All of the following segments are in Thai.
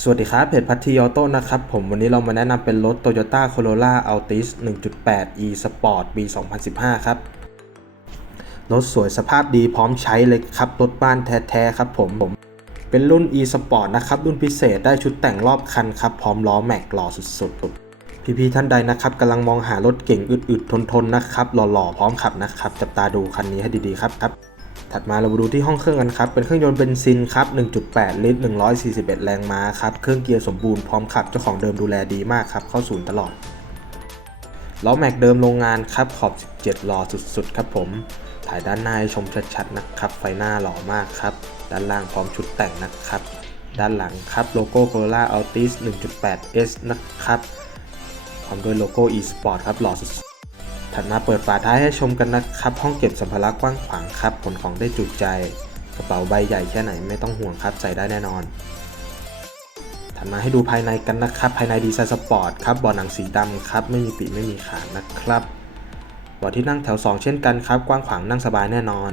สวัสดีครับเพจพัททีออโต้นะครับผมวันนี้เรามาแนะนำเป็นรถ Toyota Corolla Altis 1.8 e Sport ปี 2015 ครับ รถสวยสภาพดีพร้อมใช้เลยครับ รถบ้านแท้ๆครับผมผมเป็นรุ่น e Sport นะครับ รุ่นพิเศษได้ชุดแต่งรอบคันครับ พร้อมล้อแม็กหล่อสุดๆ พี่ๆท่านใดนะครับกำลังมองหารถเก่งอึดๆทนๆนะครับหล่อๆพร้อมขับนะครับจับตาดูคันนี้ให้ดีๆครับครับ ถัดมาเรามาดูที่ห้องเครื่องกันครับ เป็นเครื่องยนต์เบนซินครับ 1.8 ลิตร 141 แรงม้าครับ เครื่องเกียร์สมบูรณ์พร้อมขับ เจ้าของเดิมดูแลดีมากครับ เข้าศูนย์ตลอด ล้อแม็กเดิมโรงงานครับ ขอบ 17หล่อสุดๆ ครับผม ถ่ายด้านหน้าให้ชมชัดๆ นะครับ ไฟหน้าหล่อมากครับ ด้านล่างพร้อมชุดแต่งนะครับ ด้านหลังครับโลโก้ Corolla Altis 1.8S นะครับ พร้อมด้วยโลโก้ e-sport ครับ หล่อสุด ถัดมาเปิดฝาท้ายให้ชมกันนะครับ ห้องเก็บสัมภาระกว้างขวางครับ ขนของได้จุใจ กระเป๋าใบใหญ่แค่ไหนไม่ต้องห่วงครับใส่ได้แน่นอน ถัดมาให้ดูภายในกันนะครับ ภายในดีไซน์สปอร์ตครับเบาะหนังสีดำครับ ไม่มีปีไม่มีขานะครับเบาะที่นั่งแถว 2 เช่นกันครับ กว้างขวางนั่งสบายแน่นอน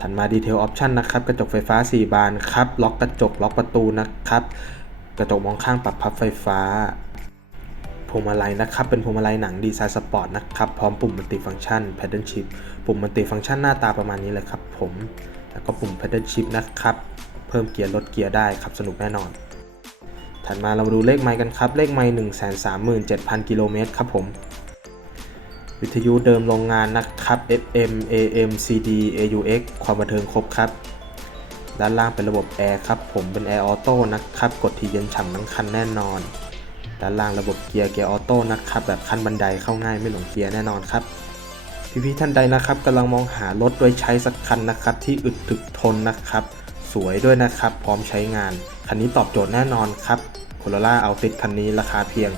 ถัดมาดีเทลออปชันนะครับ กระจกไฟฟ้า 4 บานครับ ล็อกกระจก ล็อกประตูนะครับ กระจกมองข้างปรับพับไฟฟ้า พวงมาลัยนะครับเป็นพวงมาลัยหนังดีไซน์สปอร์ตนะครับพร้อมปุ่มมัลติฟังก์ชัน Paddle Shift ปุ่มมัลติฟังก์ชันหน้าตาประมาณนี้เลยครับผม แล้วก็ปุ่ม Paddle Shift นะครับเพิ่มเกียร์ลดเกียร์ได้ครับสนุกแน่นอน ถัดมาเรามาดูเลขไมค์กันครับ เลขไมค์137,000 กิโลเมตรครับผม วิทยุเดิมโรงงานนะครับ FM AM CD AUX ความบันเทิงครบครับด้านล่างเป็นระบบแอร์ครับผมเป็นแอร์ออโต้นะครับ กดทีเย็นฉ่ำทั้งคันแน่นอน ด้านล่างระบบเกียร์เกียร์ออโต้นะครับแบบขั้นบันไดเข้าง่ายไม่หลงเกียร์แน่นอนครับพี่ๆท่านใดนะครับกำลังมองหารถไว้ใช้สักคันนะครับที่อึดถึกทนนะครับ สวยด้วยนะครับ พร้อมใช้งาน คันนี้ตอบโจทย์แน่นอนครับโคโรล่าเอาติดคันนี้ราคาเพียง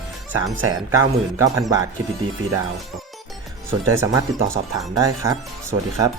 399,000 บาทคิดดีๆฟรีดาว สนใจสามารถติดต่อสอบถามได้ครับ สวัสดีครับ